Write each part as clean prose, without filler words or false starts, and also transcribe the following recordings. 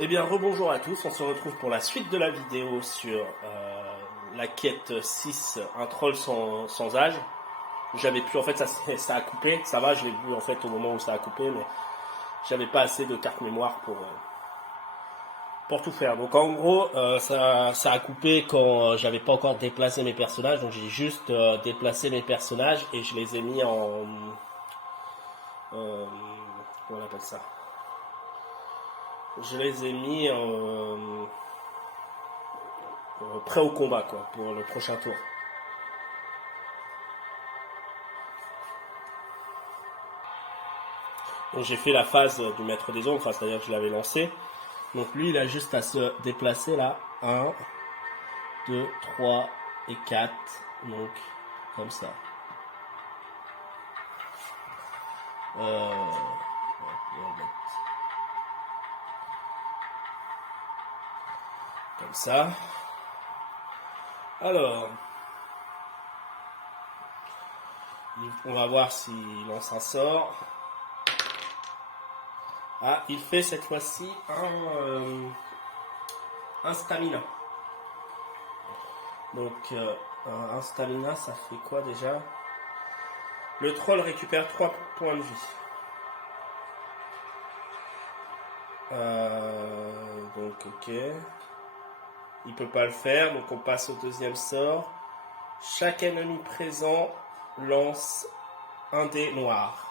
Eh bien, rebonjour à tous, on se retrouve pour la suite de la vidéo sur la quête 6, un troll sans âge. J'avais plus, en fait, ça a coupé, ça va, je l'ai vu en fait au moment où ça a coupé, mais j'avais pas assez de carte mémoire pour tout faire. Donc en gros, ça a coupé quand j'avais pas encore déplacé mes personnages, donc j'ai juste déplacé mes personnages et je les ai mis en... comment on appelle ça? Je les ai mis prêts au combat, quoi, pour le prochain tour. Donc j'ai fait la phase du maître des ombres, enfin, c'est-à-dire que je l'avais lancé. Donc lui, il a juste à se déplacer là. 1, 2, 3 et 4. Donc, comme ça. Comme ça. Alors, on va voir s'il lance un sort. Ah, il fait cette fois-ci un stamina. Donc, un stamina, ça fait quoi déjà? Le troll récupère 3 points de vie. Donc, ok. Il peut pas le faire, donc on passe au deuxième sort. Chaque ennemi présent lance un dé noir.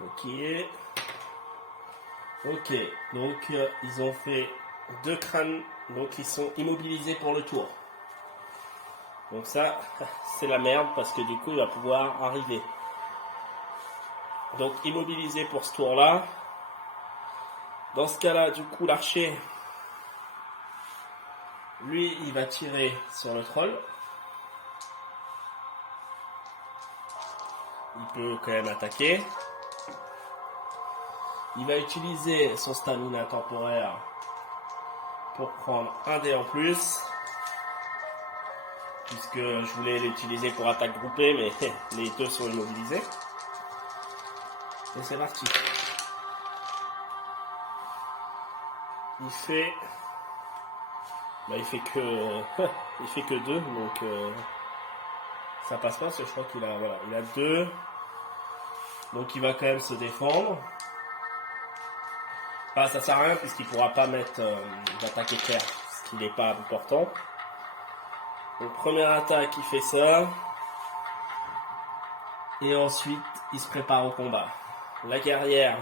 Ok. Ok, donc ils ont fait 2 crânes, donc ils sont immobilisés pour le tour. Donc ça, c'est la merde parce que du coup il va pouvoir arriver. Donc immobilisé pour ce tour-là. Dans ce cas-là, du coup l'archer, lui il va tirer sur le troll. Il peut quand même attaquer. Il va utiliser son stamina temporaire pour prendre un dé en plus. Puisque je voulais l'utiliser pour attaque groupée, mais les deux sont immobilisés. Et c'est parti. Il fait... Bah, il fait que 2, donc ça passe pas, parce que je crois qu'il a, voilà, il a 2. Donc il va quand même se défendre. Enfin, ça sert à rien puisqu'il pourra pas mettre d'attaque éclair, ce qui n'est pas important. Donc première attaque, il fait ça. Et ensuite, il se prépare au combat. La guerrière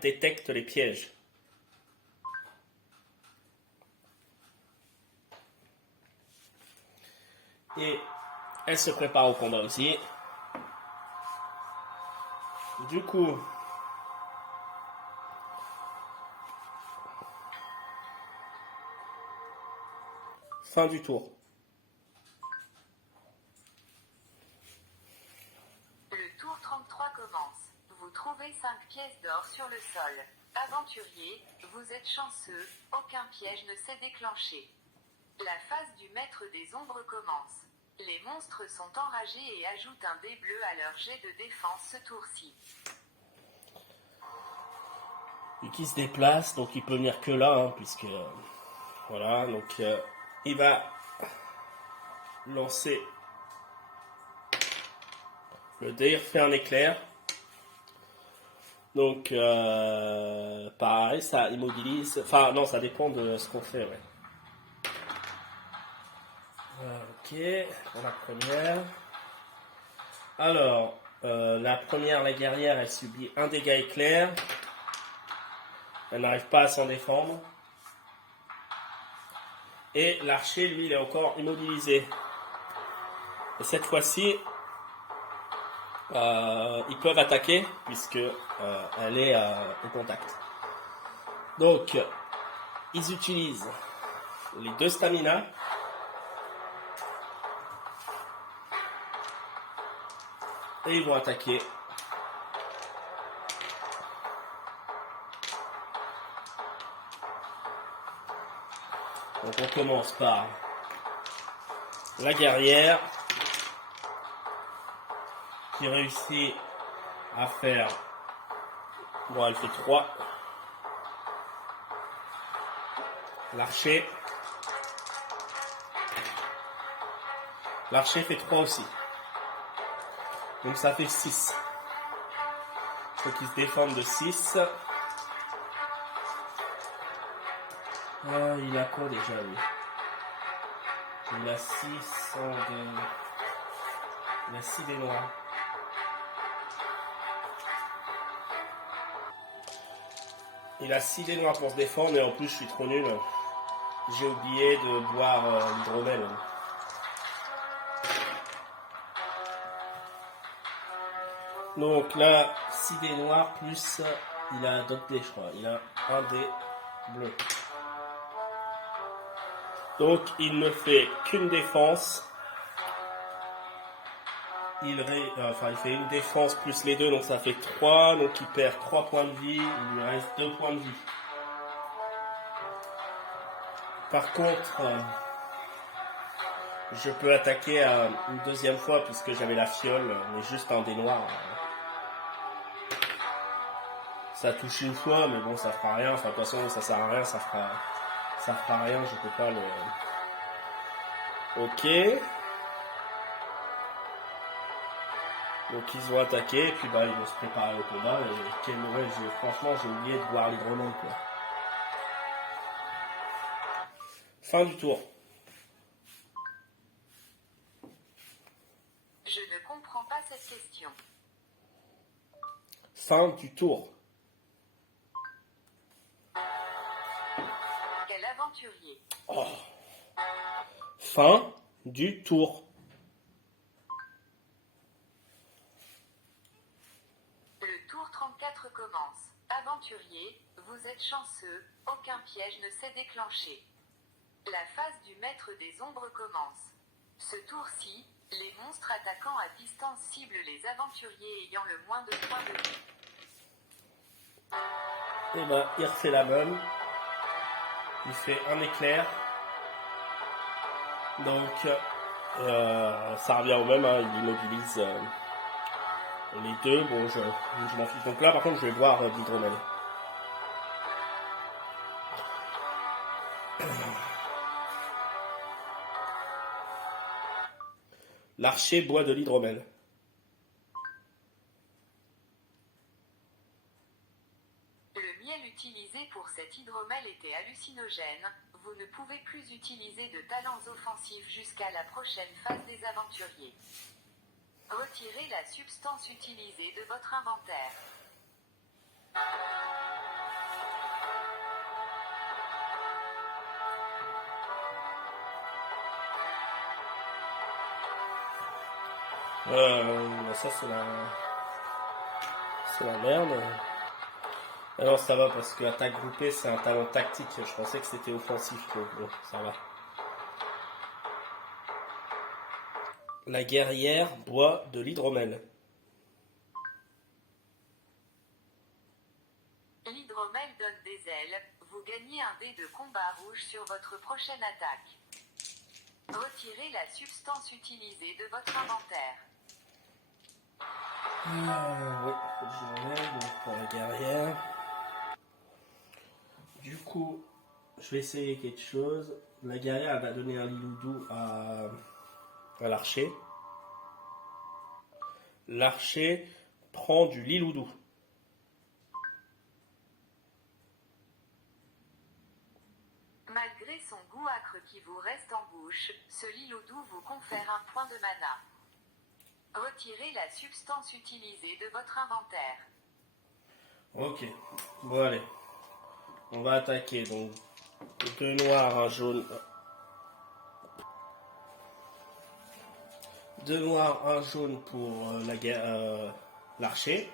détecte les pièges. Et elle se prépare au combat aussi. Du coup, fin du tour. Le tour 33 commence. Vous trouvez 5 pièces d'or sur le sol. Aventurier, vous êtes chanceux, aucun piège ne s'est déclenché. La phase du maître des ombres commence. Les monstres sont enragés et ajoutent un dé bleu à leur jet de défense ce tour-ci. Et qui se déplace, donc il peut venir que là, hein, puisque voilà, donc il va lancer le dé, il refait un éclair. Donc pareil, ça immobilise, enfin non, ça dépend de ce qu'on fait, ouais. Ok, pour la première. Alors, la première, la guerrière, elle subit un dégât éclair. Elle n'arrive pas à s'en défendre. Et l'archer, lui, il est encore immobilisé. Et cette fois-ci, ils peuvent attaquer, puisque elle est au contact. Donc, ils utilisent les 2 stamina. Et ils vont attaquer. Donc on commence par la guerrière qui réussit à faire. Bon, elle fait 3. L'archer. L'archer fait 3 aussi. Donc ça fait 6. Il faut qu'ils se défendent de 6. Il a quoi déjà lui? Il a 6 de... Il a 6 des noirs. Il a 6 des noirs pour se défendre et en plus je suis trop nul. J'ai oublié de boire l'hydromel. Donc là, 6 dés noirs plus il a d'autres dés je crois. Il a un dé bleu. Donc il ne fait qu'une défense. Il fait une défense plus les deux, donc ça fait 3. Donc il perd 3 points de vie. Il lui reste 2 points de vie. Par contre, je peux attaquer une deuxième fois puisque j'avais la fiole, mais juste un dé noir. Ça touche une fois, mais bon, ça fera rien. Enfin, de toute façon, ça sert à rien, ça fera rien. Je peux pas le. Ok. Donc ils ont attaqué, et puis bah ils vont se préparer au combat. Et franchement, j'ai oublié de boire l'hydromel quoi. Fin du tour. Je ne comprends pas cette question. Fin du tour. Quel aventurier? Oh. Fin du tour. Le tour 34 commence. Aventurier, vous êtes chanceux, aucun piège ne s'est déclenché. La phase du maître des ombres commence. Ce tour-ci, les monstres attaquant à distance ciblent les aventuriers ayant le moins de points de vie. Et ben il refait la même. Il fait un éclair. Donc ça revient au même, hein, il immobilise les deux. Bon, je m'en fiche. Donc là par contre je vais boire de l'hydromel. L'archer boit de l'hydromel. Le miel utilisé pour cet hydromel était hallucinogène. Vous ne pouvez plus utiliser de talents offensifs jusqu'à la prochaine phase des aventuriers. Retirez la substance utilisée de votre inventaire. Ça c'est la merde. Alors ça va parce que attaque groupée c'est un talent tactique. Je pensais que c'était offensif. Donc bon, ça va. La guerrière boit de l'hydromel. L'hydromel donne des ailes. Vous gagnez un dé de combat rouge sur votre prochaine attaque. Retirez la substance utilisée de votre inventaire. Oui, faut que je l'enlève donc pour la guerrière. Du coup, je vais essayer quelque chose. La guerrière elle va donner un liloudou à l'archer. L'archer prend du liloudou. Malgré son goût âcre qui vous reste en bouche, ce liloudou vous confère un point de mana. Retirez la substance utilisée de votre inventaire. Ok, bon allez. On va attaquer donc 2 noirs, un jaune. 2 noirs, un jaune pour l'archer.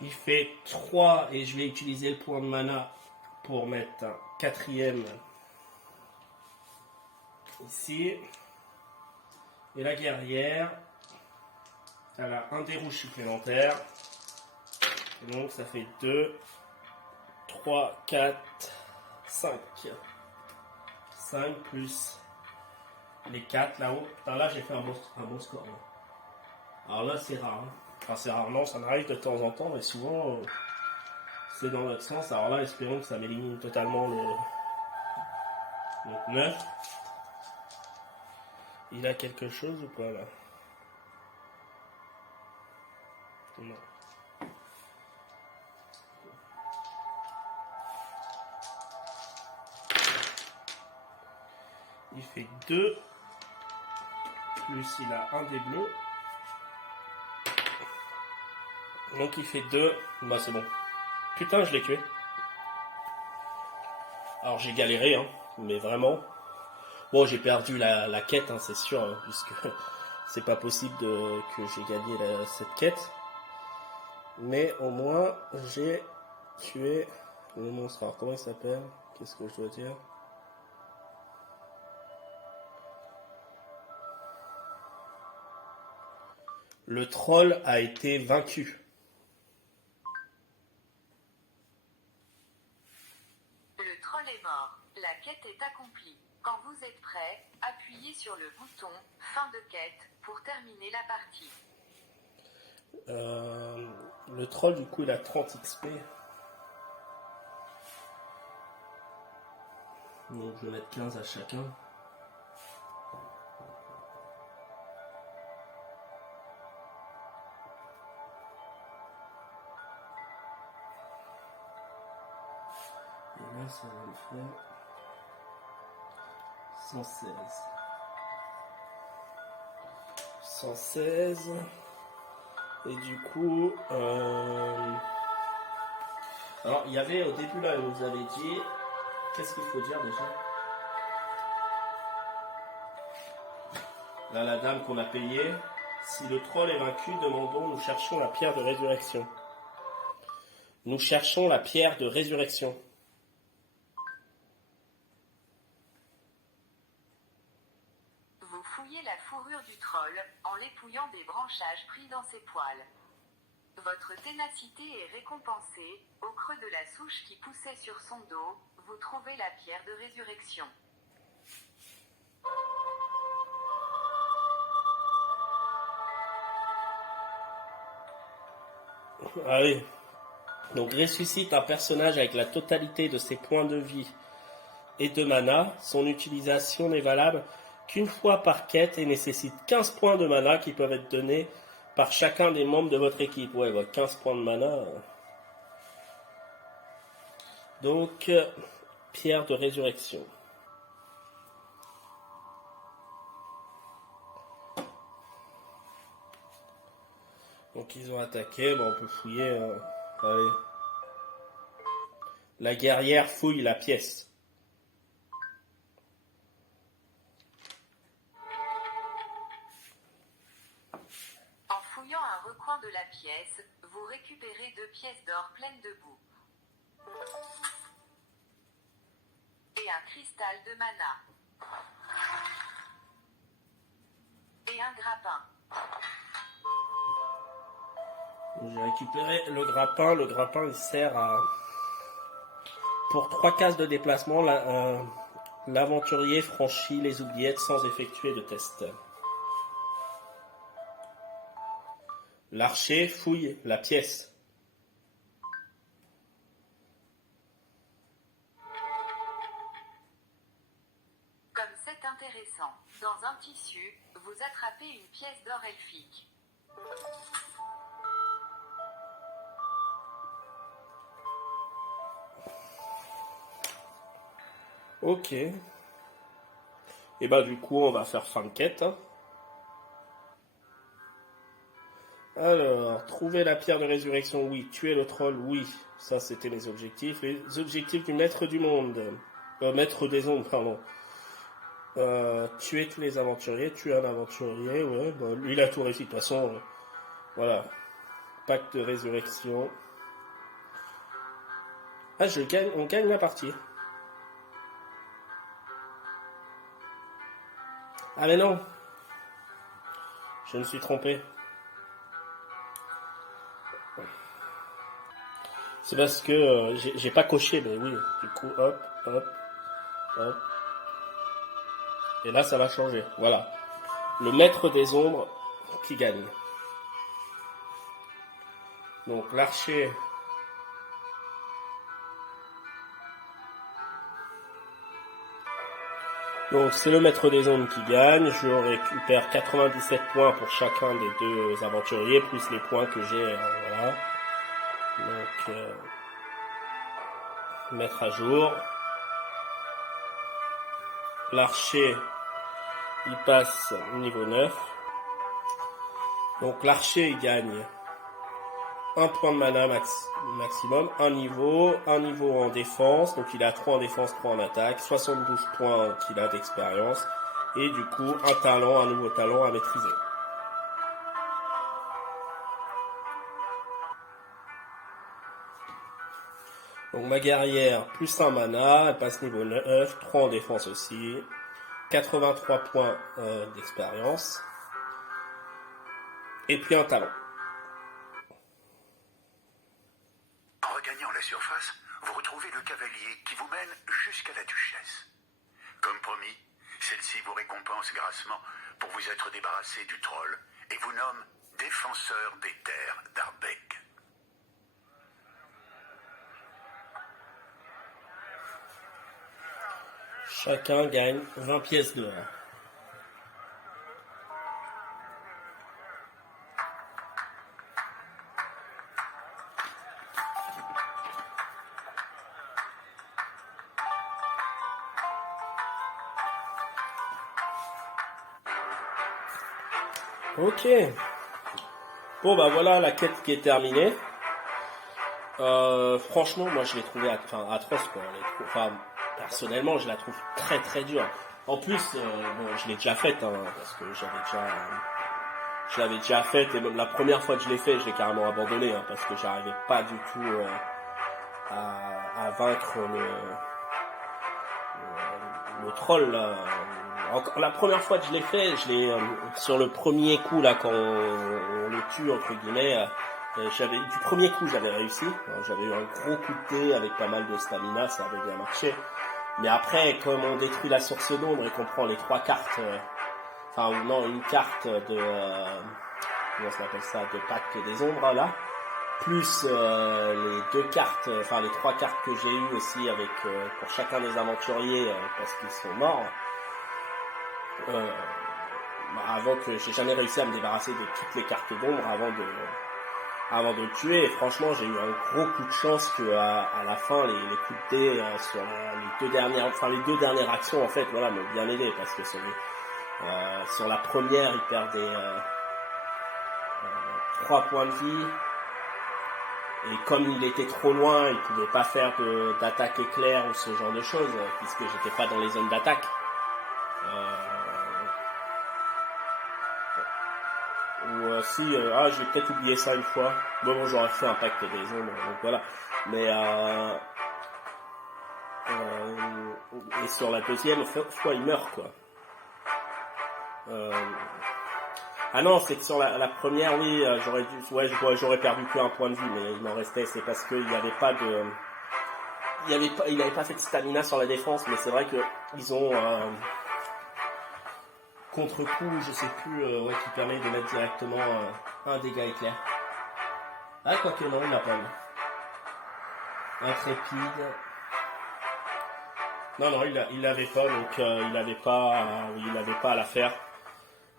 Il fait 3 et je vais utiliser le point de mana pour mettre un 4e ici. Et la guerrière, elle a un dé rouge supplémentaire. Et donc ça fait 2, 3, 4, 5. 5 plus Les 4 là-haut. Putain, là, j'ai fait un bon score. Là. Alors là, c'est rare. Hein. Enfin, c'est rare, non, ça m'arrive de temps en temps, mais souvent, c'est dans l'autre sens. Alors là, espérons que ça m'élimine totalement le. Donc 9. Il a quelque chose ou pas là? Non. Il fait 2. Plus il a un des bleus. Donc il fait 2. Bah c'est bon. Putain, je l'ai tué. Alors j'ai galéré, hein, mais vraiment. Bon, j'ai perdu la quête, hein, c'est sûr, hein, puisque c'est pas possible que j'ai gagné cette quête. Mais au moins, j'ai tué le monstre. Alors comment il s'appelle? Qu'est-ce que je dois dire? Le troll a été vaincu. Le troll est mort. La quête est accomplie. Quand vous êtes prêt, appuyez sur le bouton « Fin de quête » pour terminer la partie. Le troll, du coup, il a 30 XP. Donc je vais mettre 15 à chacun. Et là, ça va me faire 116. 116. Et du coup, alors il y avait au début là, on vous avait dit, qu'est-ce qu'il faut dire déjà? Là, la dame qu'on a payée, si le troll est vaincu, demandons, nous cherchons la pierre de résurrection. Nous cherchons la pierre de résurrection. Vous fouillez la fourrure du troll en l'épouillant des branchages pris dans ses poils. Votre ténacité est récompensée. Au creux de la souche qui poussait sur son dos, vous trouvez la pierre de résurrection. Ah oui. Donc ressuscite un personnage avec la totalité de ses points de vie et de mana. Son utilisation n'est valable qu'une fois par quête et nécessite 15 points de mana qui peuvent être donnés par chacun des membres de votre équipe. Ouais, 15 points de mana. Donc, pierre de résurrection. Donc ils ont attaqué, bon, on peut fouiller. Allez. La guerrière fouille la pièce. En fouillant un recoin de la pièce, vous récupérez 2 pièces d'or pleines de boue. Et un cristal de mana. Et un grappin. J'ai récupéré le grappin. Le grappin, il sert à... Pour 3 cases de déplacement, l'aventurier franchit les oubliettes sans effectuer de test. L'archer fouille la pièce. Comme c'est intéressant, dans un tissu, vous attrapez une pièce d'or elfique. Ok. Et bah du coup, on va faire fin de quête. Hein. Alors, trouver la pierre de résurrection, oui. Tuer le troll, oui. Ça, c'était les objectifs. Les objectifs du maître du monde. Maître des ombres, pardon. Tuer tous les aventuriers. Tuer un aventurier, ouais. Bah, lui, il a tout réussi. De toute façon, voilà. Pacte de résurrection. Ah, on gagne la partie. Ah mais non. Je me suis trompé. C'est parce que j'ai pas coché, mais oui. Du coup, hop, hop, hop. Et là, ça va changer. Voilà. Le maître des ombres qui gagne. Donc l'archer. Donc c'est le maître des ombres qui gagne. Je récupère 97 points pour chacun des deux aventuriers, plus les points que j'ai. Voilà. Donc mettre à jour. L'archer, il passe au niveau 9. Donc l'archer, il gagne un point de mana maximum, un niveau en défense, donc il a 3 en défense, 3 en attaque, 72 points qu'il a d'expérience, et du coup un nouveau talent à maîtriser. Donc ma guerrière, plus un mana, elle passe niveau 9, 3 en défense aussi, 83 points d'expérience, et puis un talent. En regagnant la surface, vous retrouvez le cavalier qui vous mène jusqu'à la duchesse. Comme promis, celle-ci vous récompense grassement pour vous être débarrassé du troll et vous nomme défenseur des terres d'Arbec. Chacun gagne 20 pièces d'or. Ok. Bon bah voilà la quête qui est terminée. Franchement, moi je l'ai trouvé atroce quoi. Personnellement, je la trouve très très dure. En plus, bon, je l'ai déjà faite parce que je l'avais déjà faite et même la première fois que je l'ai fait, je l'ai carrément abandonné parce que j'arrivais pas du tout à vaincre le troll. Là. La première fois que je l'ai fait, sur le premier coup là quand on le tue entre guillemets. Du premier coup j'avais réussi, j'avais eu un gros coup de thé avec pas mal de stamina, ça avait bien marché. Mais après, comme on détruit la source d'ombre et qu'on prend les 3 cartes, une carte de, comment ça s'appelle ça, de pacte des ombres là, plus les 2 cartes, les 3 cartes que j'ai eues aussi avec pour chacun des aventuriers parce qu'ils sont morts. Avant que j'ai jamais réussi à me débarrasser de toutes les cartes d'ombre avant de le tuer, et franchement j'ai eu un gros coup de chance que à la fin les coups de dé sur les deux dernières actions en fait voilà m'ont bien aidé parce que sur la première il perdait 3 points de vie et comme il était trop loin il pouvait pas faire d'attaque éclair ou ce genre de choses puisque j'étais pas dans les zones d'attaque. J'ai peut-être oublié ça une fois. Bon, j'aurais fait un pacte des ombres, donc voilà. Mais et sur la deuxième fois, il meurt quoi. Ah non, c'est que sur la première, oui, j'aurais perdu que 1 point de vue, mais il m'en restait. C'est parce qu'il n'y avait pas de, il n'avait pas fait de stamina sur la défense, mais c'est vrai que ils ont contre-coup, je sais plus, qui permet de mettre directement un dégât éclair. Ah, quoique non, il l'a pas eu. Intrépide. Non, il l'avait pas, donc il n'avait pas à la faire.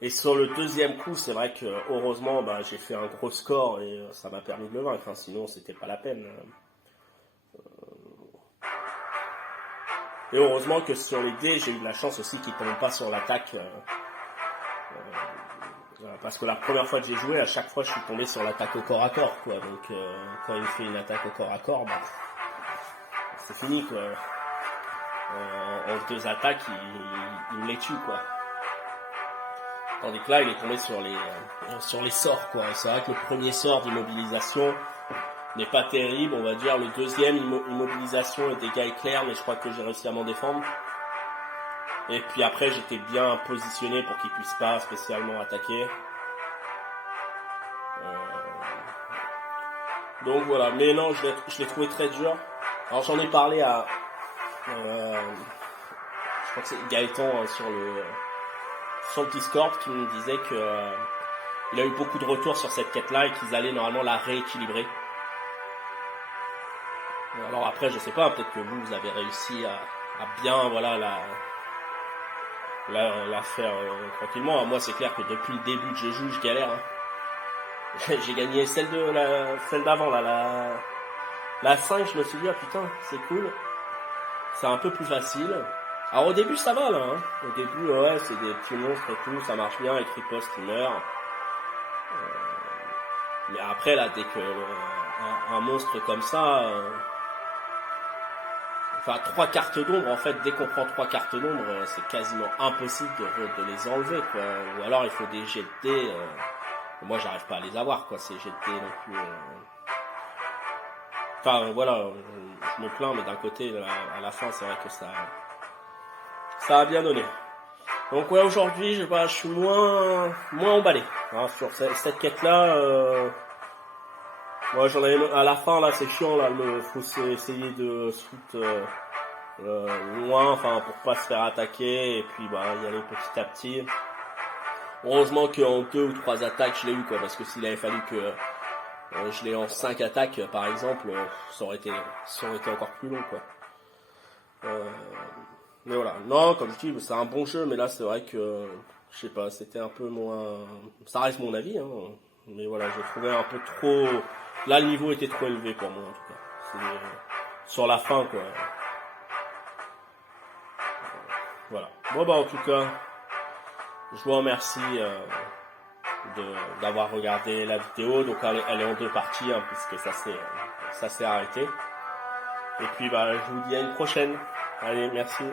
Et sur le deuxième coup, c'est vrai que heureusement, j'ai fait un gros score et ça m'a permis de le vaincre. Sinon, c'était pas la peine. Et heureusement que sur les dés, j'ai eu de la chance aussi qu'ils tombent pas sur l'attaque. Parce que la première fois que j'ai joué, à chaque fois, je suis tombé sur l'attaque au corps à corps, quoi. Donc, quand il fait une attaque au corps à corps, c'est fini, quoi. En 2 attaques, il me les tue, quoi. Tandis que là, il est tombé sur les sorts, quoi. Et c'est vrai que le premier sort d'immobilisation n'est pas terrible, on va dire. Le deuxième, immobilisation et dégâts éclairs, mais je crois que j'ai réussi à m'en défendre. Et puis après, j'étais bien positionné pour qu'il puisse pas spécialement attaquer. Donc voilà, mais non, je l'ai trouvé très dur. Alors j'en ai parlé crois que c'est Gaëtan sur le Discord qui me disait que il a eu beaucoup de retours sur cette quête-là et qu'ils allaient normalement la rééquilibrer. Alors après, je sais pas, peut-être que vous avez réussi à bien, voilà, la faire tranquillement. Moi, c'est clair que depuis le début que je joue, je galère. Hein. J'ai gagné celle d'avant, là, la 5, je me suis dit, ah putain, c'est cool. C'est un peu plus facile. Alors au début, ça va, là. Hein. Au début, ouais, c'est des petits monstres et tout, ça marche bien, les tripostes, ils meurent. Mais après, là, dès que un monstre comme ça... Enfin, 3 cartes d'ombre, en fait, dès qu'on prend 3 cartes d'ombre, c'est quasiment impossible de les enlever, quoi. Ou alors, il faut des jets de dés. Moi, j'arrive pas à les avoir, quoi, ces jets de dés non plus. Enfin, voilà, je me plains, mais d'un côté, à la fin, c'est vrai que ça a bien donné. Donc, ouais, aujourd'hui, je suis moins emballé. Hein, sur cette quête-là, moi, j'en avais à la fin, là, c'est chiant, là, faut essayer de se foutre loin, enfin, pour pas se faire attaquer, et puis, bah, y aller petit à petit. Heureusement qu'en 2 ou 3 attaques, je l'ai eu, quoi, parce que s'il avait fallu que je l'ai en 5 attaques, par exemple, ça aurait été encore plus long, quoi. Mais voilà. Non, comme je dis, c'est un bon jeu, mais là, c'est vrai que, je sais pas, c'était un peu moins... Ça reste mon avis, hein. Mais voilà, j'ai trouvé un peu trop... Là, le niveau était trop élevé pour moi, en tout cas. C'est sur la fin, quoi. Voilà. Bon, bah, en tout cas, je vous remercie d'avoir regardé la vidéo. Donc, elle est en 2 parties, hein, puisque ça s'est arrêté. Et puis, bah, je vous dis à une prochaine. Allez, merci.